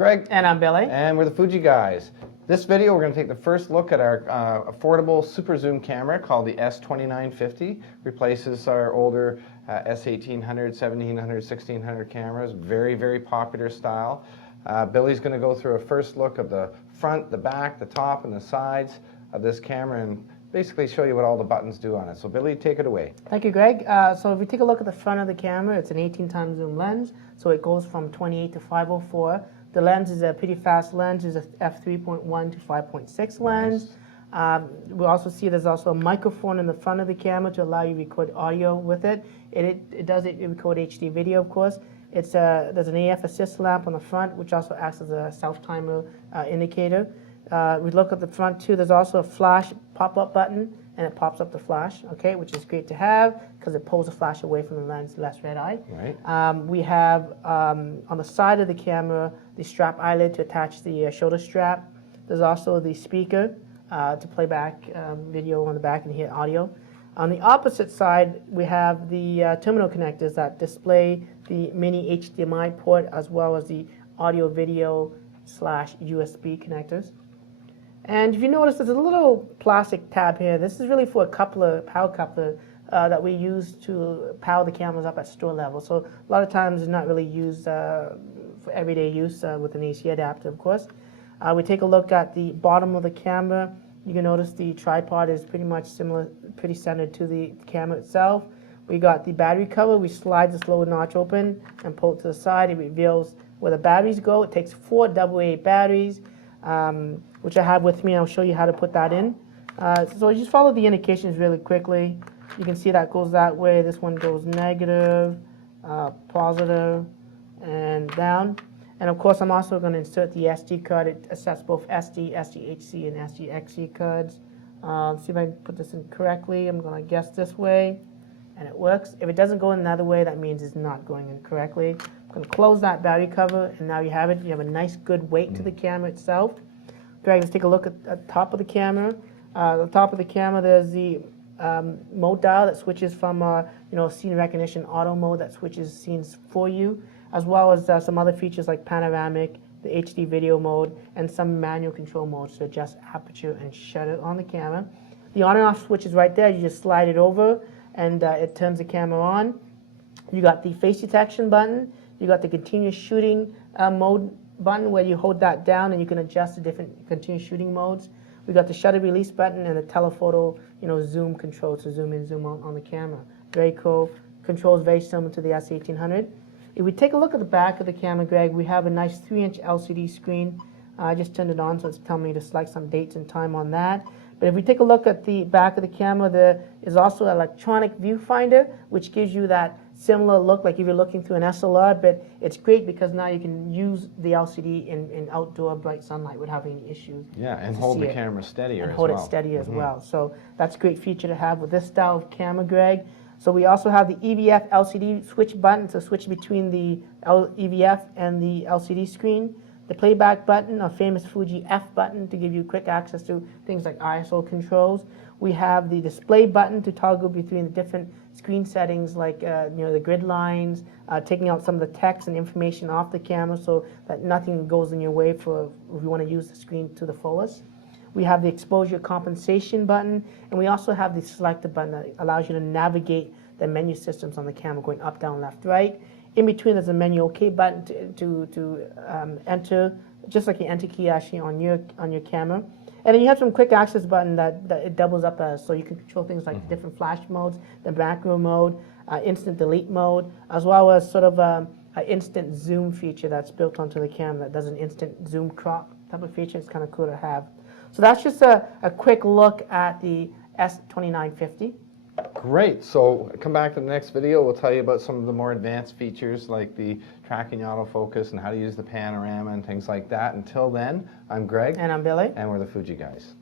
Greg. And I'm Billy. And we're the Fuji Guys. This video, we're going to take the first look at our affordable super zoom camera called the S2950. Replaces our older S1800, 1700, 1600 cameras. Very, very popular style. Billy's going to go through a first look of the front, the back, the top, and the sides of this camera and basically show you what all the buttons do on it. So Billy, take it away. Thank you, Greg. So if we take a look at the front of the camera, it's an 18x zoom lens. So it goes from 28 to 504. The lens is a pretty fast lens. It's a f3.1 to 5.6 lens. Nice. We also see there's also a microphone in the front of the camera to allow you to record audio with it. It record HD video, of course. There's an AF assist lamp on the front, which also acts as a self-timer indicator. We look at the front too. There's also a flash pop-up button, and it pops up the flash, okay, which is great to have because it pulls the flash away from the lens, less red eye. Right. We have on the side of the camera the strap eyelid to attach the shoulder strap. There's also the speaker to play back video on the back and hear audio. On the opposite side, we have the terminal connectors that display the mini HDMI port as well as the audio video / USB connectors. And if you notice, there's a little plastic tab here. This is really for a power coupler that we use to power the cameras up at store level. So a lot of times it's not really used for everyday use with an AC adapter, of course. We take a look at the bottom of the camera. You can notice the tripod is pretty much similar, pretty centered to the camera itself. We got the battery cover. We slide this lower notch open and pull it to the side. It reveals where the batteries go. It takes 4 AA batteries, which I have with me. I'll show you how to put that in. So just follow the indications really quickly. You can see that goes that way. This one goes negative, positive, and down. And of course, I'm also going to insert the SD card. It accepts both SD, SDHC, and SDXC cards. See if I can put this in correctly. I'm going to guess this way, and it works. If it doesn't go in another way, that means it's not going in correctly. I'm going to close that battery cover, and now you have it. You have a nice, good weight to the camera itself. Greg, let's take a look at the top of the camera. The top of the camera, there's the mode dial that switches from scene recognition auto mode that switches scenes for you, as well as some other features like panoramic, the HD video mode, and some manual control modes to adjust aperture and shutter on the camera. The on and off switch is right there. You just slide it over, and it turns the camera on. You got the face detection button. You got the continuous shooting mode button where you hold that down and you can adjust the different continuous shooting modes. We got the shutter release button and the telephoto, zoom control to zoom in, zoom out on the camera. Very cool. Controls very similar to the S1800. If we take a look at the back of the camera, Greg, we have a nice 3-inch LCD screen. I just turned it on, so it's telling me to select some dates and time on that. But if we take a look at the back of the camera, there is also an electronic viewfinder, which gives you that similar look like if you're looking through an SLR, but it's great because now you can use the LCD in outdoor bright sunlight without any issues. Yeah, and hold the camera steadier and hold it steady as well. So that's a great feature to have with this style of camera, Greg. So we also have the EVF LCD switch button to switch between the EVF and the LCD screen. The playback button, a famous Fuji F button to give you quick access to things like ISO controls. We have the display button to toggle between the different screen settings like the grid lines, taking out some of the text and information off the camera so that nothing goes in your way for if you want to use the screen to the fullest. We have the exposure compensation button, and we also have the selector button that allows you to navigate the menu systems on the camera going up, down, left, right. In between, there's a menu OK button to enter, just like the enter key actually on your camera. And then you have some quick access button that it doubles up as, so you can control things like different flash modes, the macro mode, instant delete mode, as well as sort of an instant zoom feature that's built onto the camera that does an instant zoom crop type of feature. It's kind of cool to have. So that's just a quick look at the S2950. Great. So come back to the next video. We'll tell you about some of the more advanced features like the tracking autofocus and how to use the panorama and things like that. Until then, I'm Greg. And I'm Billy. And we're the Fuji Guys.